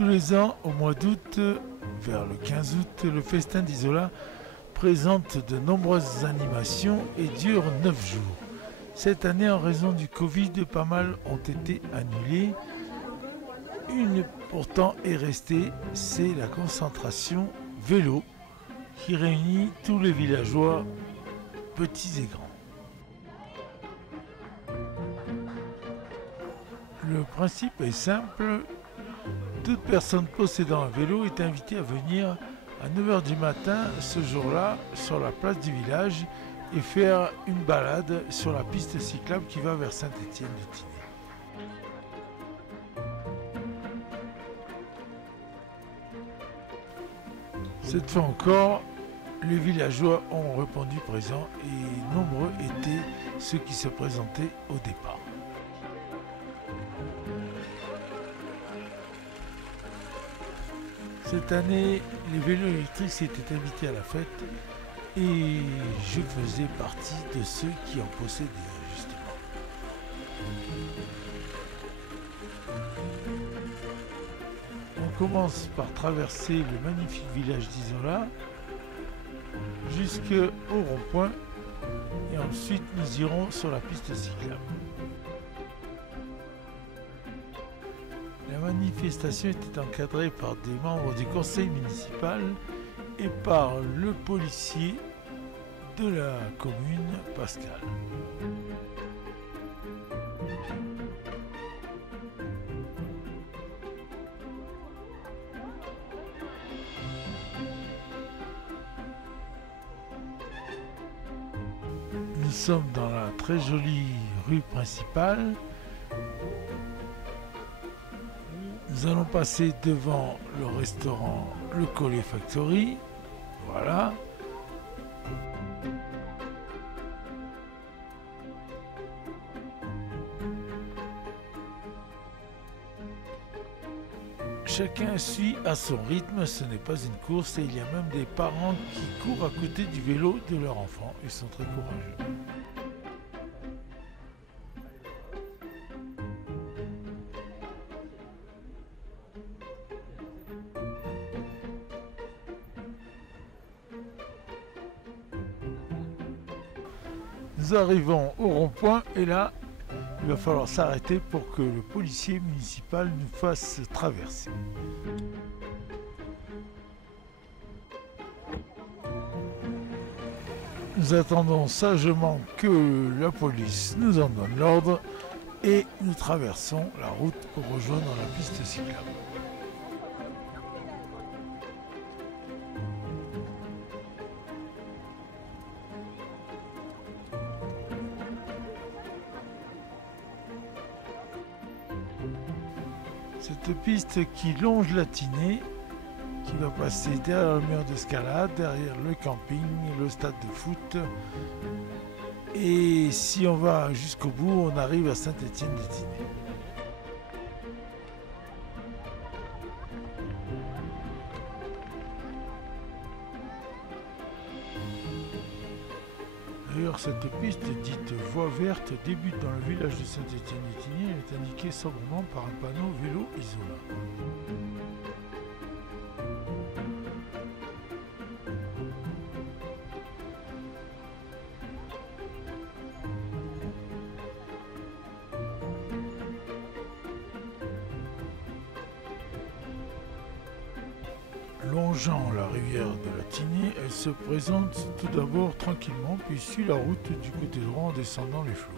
Tous les ans, au mois d'août, vers le 15 août, le festin d'Isola présente de nombreuses animations et dure 9 jours. Cette année, en raison du Covid, pas mal ont été annulés. Une pourtant est restée, c'est la concentration vélo qui réunit tous les villageois, petits et grands. Le principe est simple, toute personne possédant un vélo est invitée à venir à 9 h du matin ce jour-là sur la place du village et faire une balade sur la piste cyclable qui va vers Saint-Étienne-du-Tinée. Cette fois encore, les villageois ont répondu présents et nombreux étaient ceux qui se présentaient au départ. Cette année, les vélos électriques étaient invités à la fête et je faisais partie de ceux qui en possédaient justement. On commence par traverser le magnifique village d'Isola jusqu'au rond-point et ensuite nous irons sur la piste cyclable. La manifestation était encadrée par des membres du conseil municipal et par le policier de la commune, Pascal. Nous sommes dans la très jolie rue principale. Nous allons passer devant le restaurant Le Collet Factory. Voilà. Chacun suit à son rythme, ce n'est pas une course et il y a même des parents qui courent à côté du vélo de leur enfant. Ils sont très courageux. Nous arrivons au rond-point et là, il va falloir s'arrêter pour que le policier municipal nous fasse traverser. Nous attendons sagement que la police nous en donne l'ordre et nous traversons la route pour rejoindre la piste cyclable. Cette piste qui longe la Tinée, qui va passer derrière le mur d'escalade, derrière le camping, le stade de foot. Et si on va jusqu'au bout, on arrive à Saint-Étienne-du-Tinée. D'ailleurs, cette piste dite voie verte débute dans le village de Saint-Étienne-du-Tinée et est indiquée sobrement par un panneau vélo Isola. Longeant la rivière de la Tinée, elle se présente tout d'abord tranquillement, puis suit la route du côté droit en descendant les flots.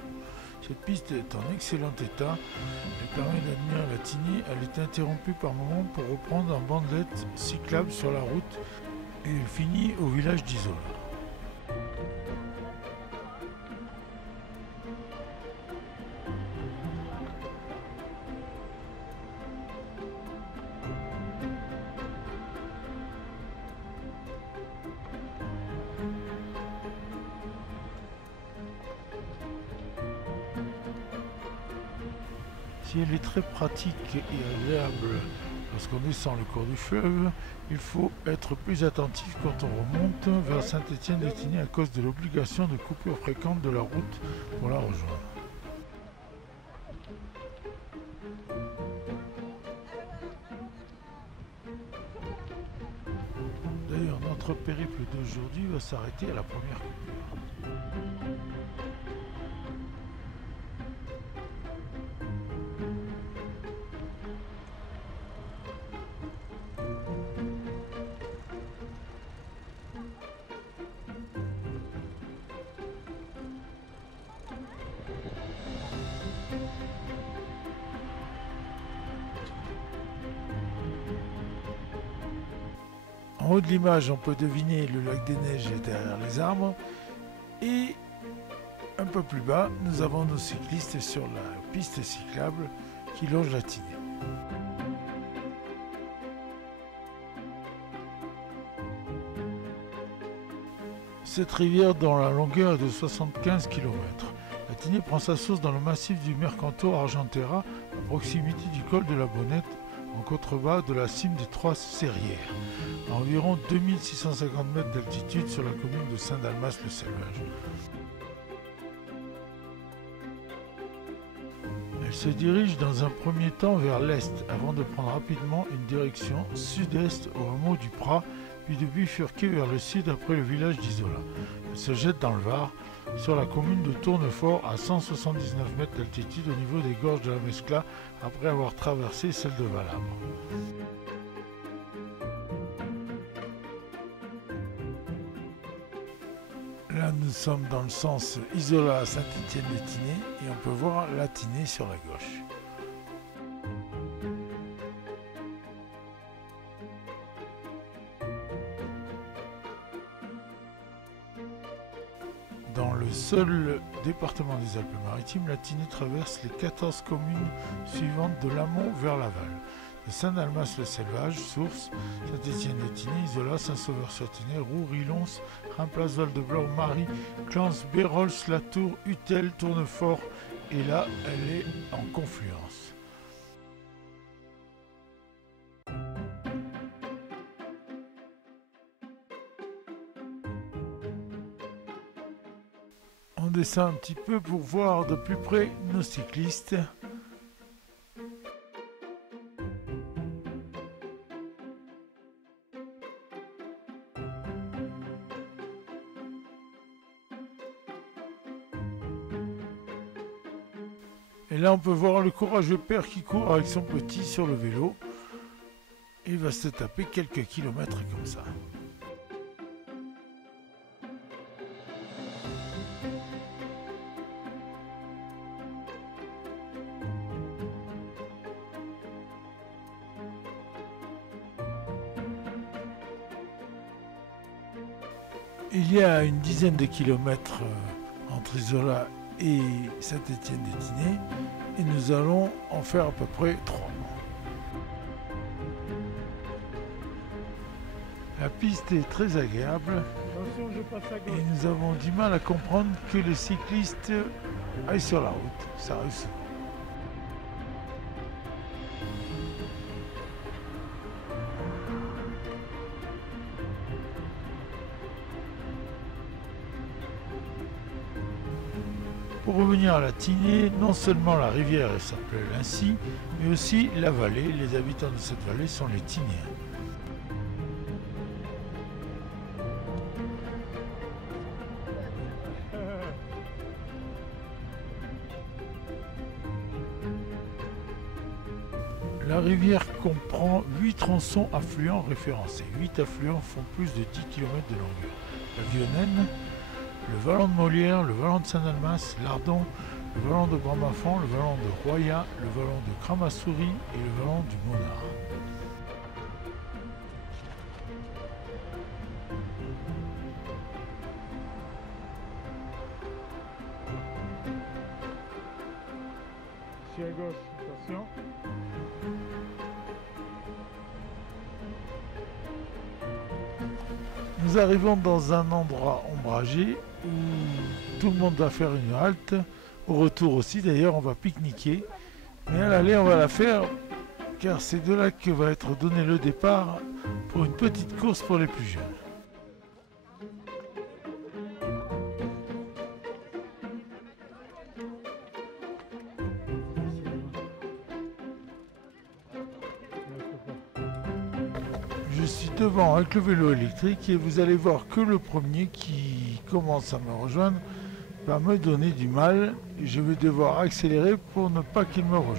Cette piste est en excellent état, elle permet d'admirer la Tinée, elle est interrompue par moments pour reprendre en bandelette cyclable sur la route et elle finit au village d'Isola. Si elle est très pratique et agréable lorsqu'on descend le cours du fleuve, il faut être plus attentif quand on remonte vers Saint-Étienne-du-Tinée à cause de l'obligation de coupure fréquente de la route pour la rejoindre. notre périple d'aujourd'hui va s'arrêter à la première coupure. En haut de l'image, on peut deviner le lac des Neiges derrière les arbres. Et un peu plus bas, nous avons nos cyclistes sur la piste cyclable qui longe la Tinée. Cette rivière, dont la longueur est de 75 km. La Tinée prend sa source dans le massif du Mercantour Argentera, à proximité du col de la Bonnette, en contrebas de la cime des Trois Serrières, à environ 2650 mètres d'altitude sur la commune de Saint-Dalmas-le-Selvage. Elle se dirige dans un premier temps vers l'est, avant de prendre rapidement une direction sud-est au hameau du Prat, puis de bifurquer vers le sud après le village d'Isola. Elle se jette dans le Var, sur la commune de Tournefort à 179 mètres d'altitude au niveau des gorges de la Mescla, après avoir traversé celle de Valabre. Là, nous sommes dans le sens Isola à Saint-Étienne-de-Tinée et on peut voir la Tinée sur la gauche. Dans le seul département des Alpes-Maritimes, la Tinée traverse les 14 communes suivantes de l'amont vers l'aval. De Saint-Dalmas-le-Selvage, Source, Saint-Étienne-de-Tinée, Isola, Saint-Sauveur-sur-Tinée, Roux, Rilons, Reims-Place, Val-de-Blanc, Marie, Clans, Bérols, Latour, Utel, Tournefort. Et là, elle est en confluence. On descend un petit peu pour voir de plus près nos cyclistes. Et là on peut voir le courageux père qui court avec son petit sur le vélo. Il va se taper quelques kilomètres comme ça. Il y a une dizaine de kilomètres entre Isola et Saint-Étienne-de-Tinée et nous allons en faire à peu près 3. La piste est très agréable et nous avons du mal à comprendre que les cyclistes aillent sur la route. Ça arrive souvent. Pour revenir à la Tinée, non seulement la rivière s'appelle ainsi, mais aussi la vallée. Les habitants de cette vallée sont les Tinéens. La rivière comprend 8 tronçons affluents référencés. 8 affluents font plus de 10 km de longueur. La Vionnenne, le Vallon de Molière, le Vallon de Saint-Dalmas, l'Ardon, le Vallon de Bramafon, le Vallon de Roya, le Vallon de Cramassouris et le Vallon du Monard. Ici à gauche, attention. Nous arrivons dans un endroit ombragé où tout le monde va faire une halte. Au retour aussi, d'ailleurs, on va pique-niquer. Mais à l'aller, on va la faire car c'est de là que va être donné le départ pour une petite course pour les plus jeunes. Je suis devant avec le vélo électrique et vous allez voir que le premier qui commence à me rejoindre va me donner du mal et je vais devoir accélérer pour ne pas qu'il me rejoigne.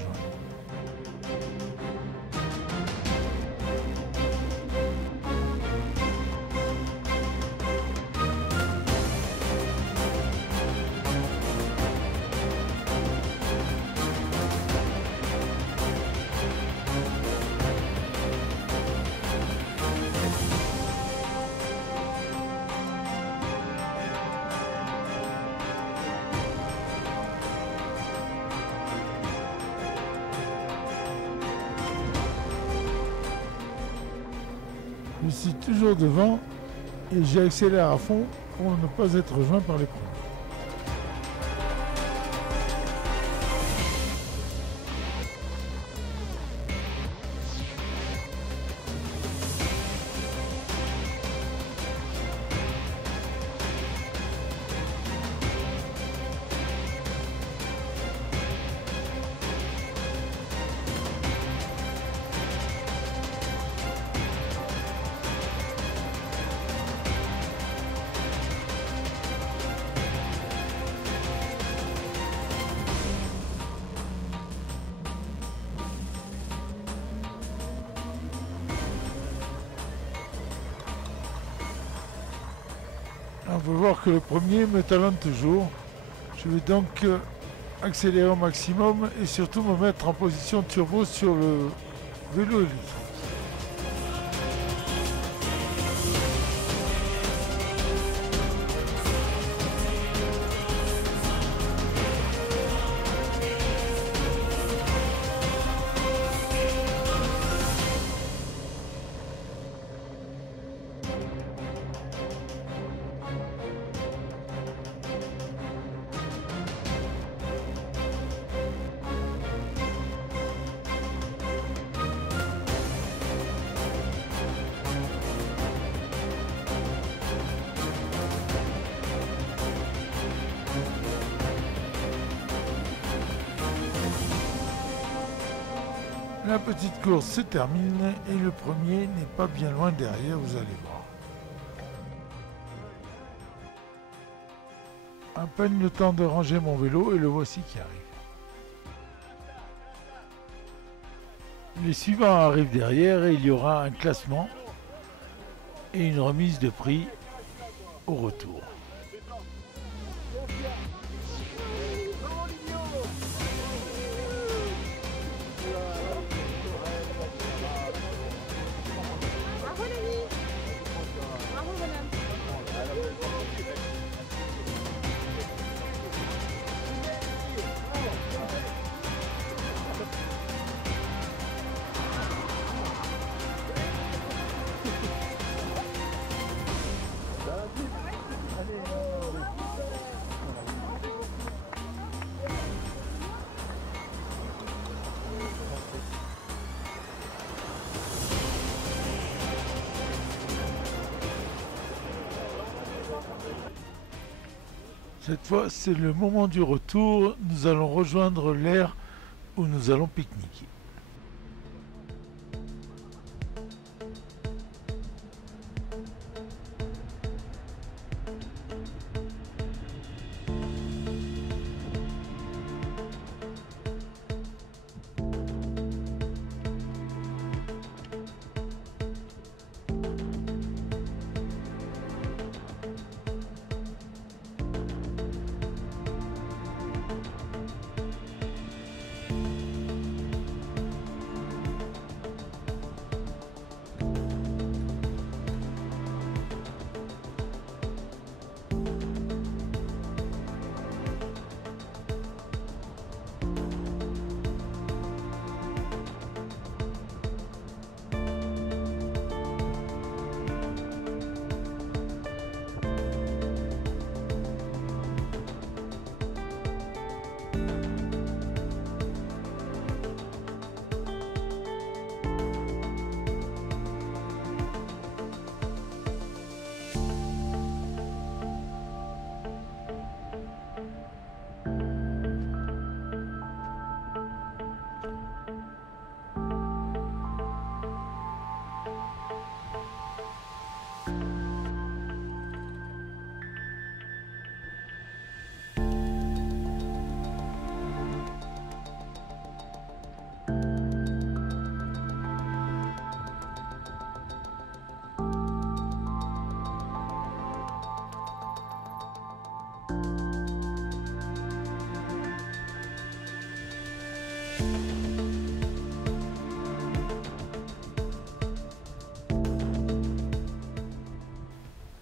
Je suis toujours devant et j'accélère à fond pour ne pas être rejoint par les premiers. On peut voir que le premier me talonne toujours. Je vais donc accélérer au maximum et surtout me mettre en position turbo sur le vélo électrique. La petite course se termine et le premier n'est pas bien loin derrière, vous allez voir. À peine le temps de ranger mon vélo et le voici qui arrive. Les suivants arrivent derrière et il y aura un classement et une remise de prix au retour. Cette fois, c'est le moment du retour. Nous allons rejoindre l'aire où nous allons pique-niquer.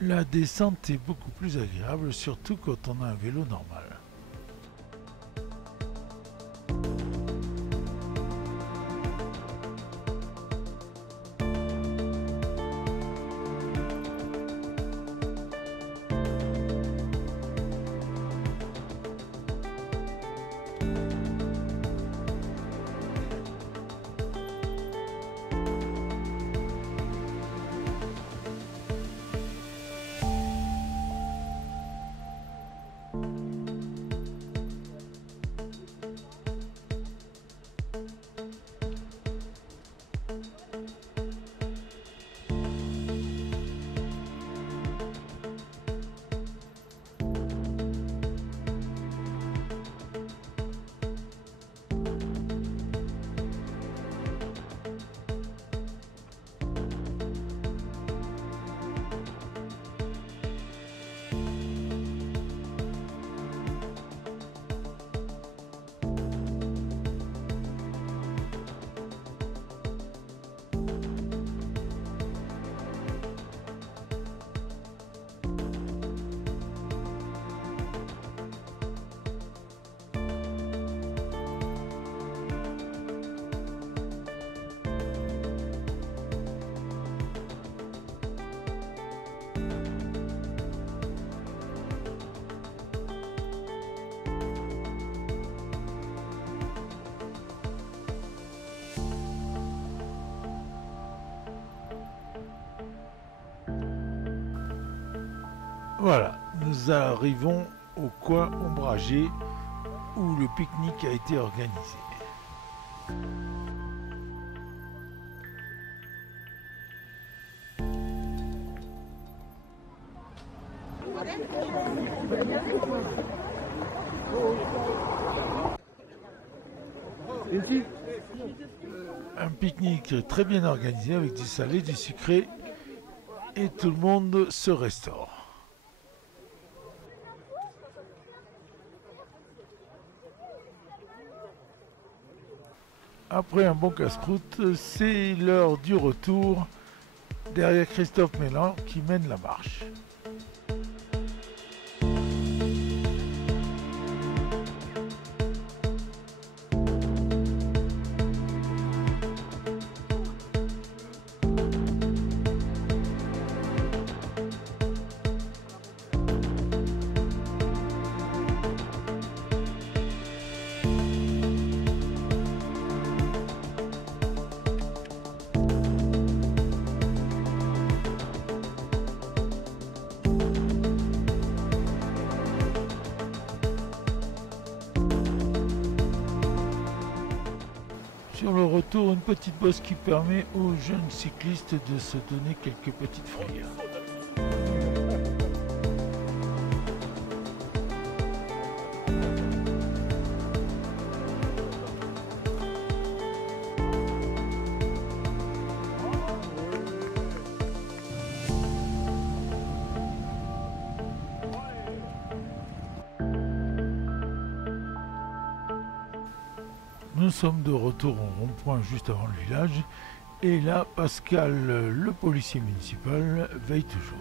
La descente est beaucoup plus agréable, surtout quand on a un vélo normal. Voilà, nous arrivons au coin ombragé où le pique-nique a été organisé. Un pique-nique très bien organisé avec du salé, du sucré et tout le monde se restaure. Après un bon casse-croûte, c'est l'heure du retour derrière Christophe Mélan qui mène la marche. Sur le retour, une petite bosse qui permet aux jeunes cyclistes de se donner quelques petites frayeurs. Nous sommes de retour au rond-point juste avant le village et là Pascal, le policier municipal, veille toujours.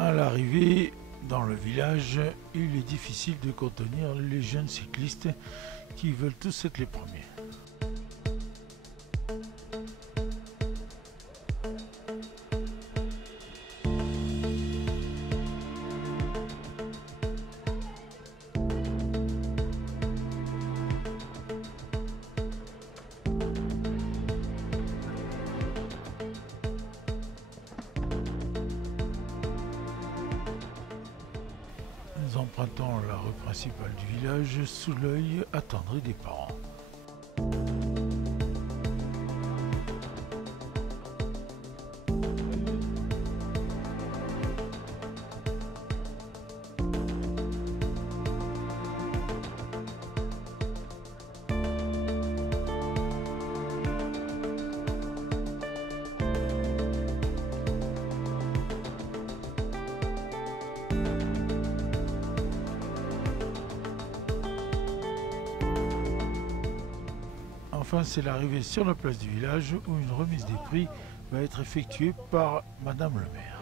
À l'arrivée dans le village, il est difficile de contenir les jeunes cyclistes qui veulent tous être les premiers. empruntant la rue principale du village sous l'œil attendri des parents. Enfin, c'est l'arrivée sur la place du village où une remise des prix va être effectuée par Madame le maire.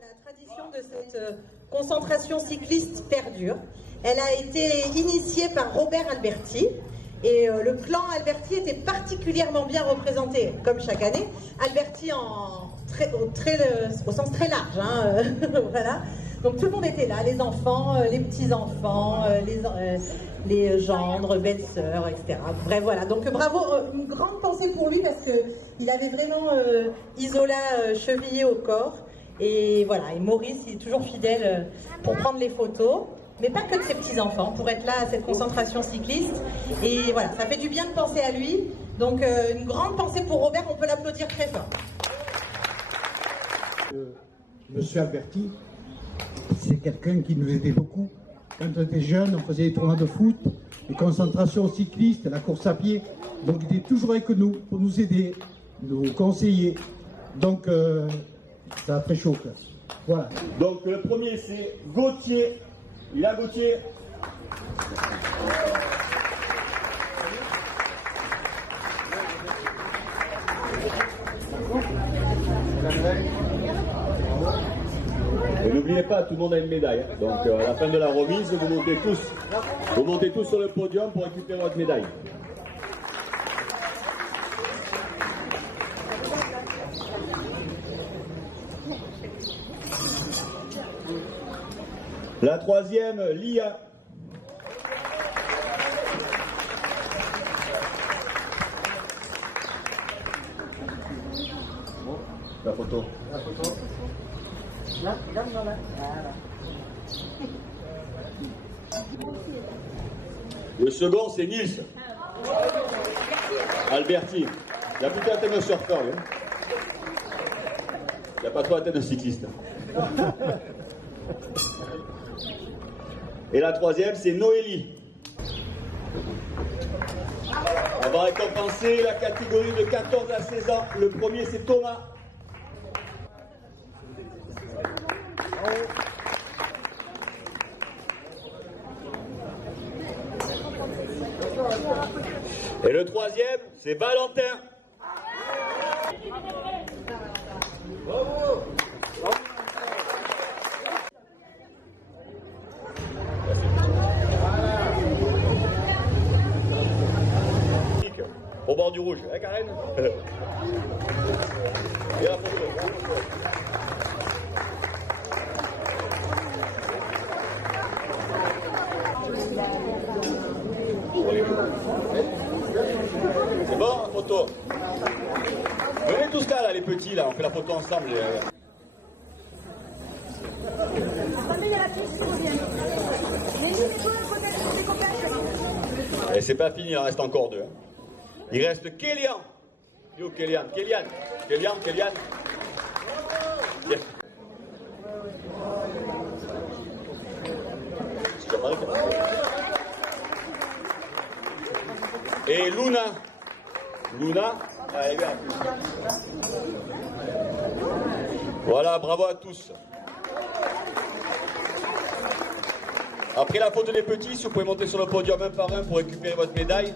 La tradition de cette concentration cycliste perdure. Elle a été initiée par Robert Alberti et le clan Alberti était particulièrement bien représenté, comme chaque année. Alberti au sens très large, hein, voilà. Donc tout le monde était là, les enfants, les petits-enfants, les gendres, belles-sœurs, etc. Bref, voilà. Donc bravo, une grande pensée pour lui parce qu'il avait vraiment Isola chevillée au corps. Et voilà, et Maurice, il est toujours fidèle pour prendre les photos. Mais pas que de ses petits-enfants, pour être là à cette concentration cycliste. Et voilà, ça fait du bien de penser à lui. Donc une grande pensée pour Robert, on peut l'applaudir très fort. Monsieur Alberti, c'est quelqu'un qui nous aidait beaucoup. Quand on était jeune, on faisait des tournois de foot, les concentrations cyclistes, la course à pied. Donc il était toujours avec nous pour nous aider, nous conseiller. Donc ça a très chaud. Voilà. Donc le premier c'est Gauthier. Il a Gauthier. Et n'oubliez pas, tout le monde a une médaille. Donc à la fin de la remise, vous montez tous sur le podium pour récupérer votre médaille. La troisième, Lia. La photo. La photo. Là, là, voilà. Le second, c'est Nils. Alberti. Il a plutôt la tête de surfeur. Il n'a pas trop la tête de cycliste. Et la troisième, c'est Noélie. On va récompenser la catégorie de 14 à 16 ans. Le premier, c'est Thomas. Et le troisième, c'est Valentin. Bravo. Au bord du rouge, hein Karen? Et la photo. C'est bon la photo? Venez tous là, les petits là, on fait la photo ensemble. Et c'est pas fini, il en reste encore deux. Il reste Kélian. Yo Kélian, Kélian, Kélian, Kélian. Et Luna. Luna. Allez, bien. Voilà, bravo à tous. Après la photo des petits, si vous pouvez monter sur le podium un par un pour récupérer votre médaille.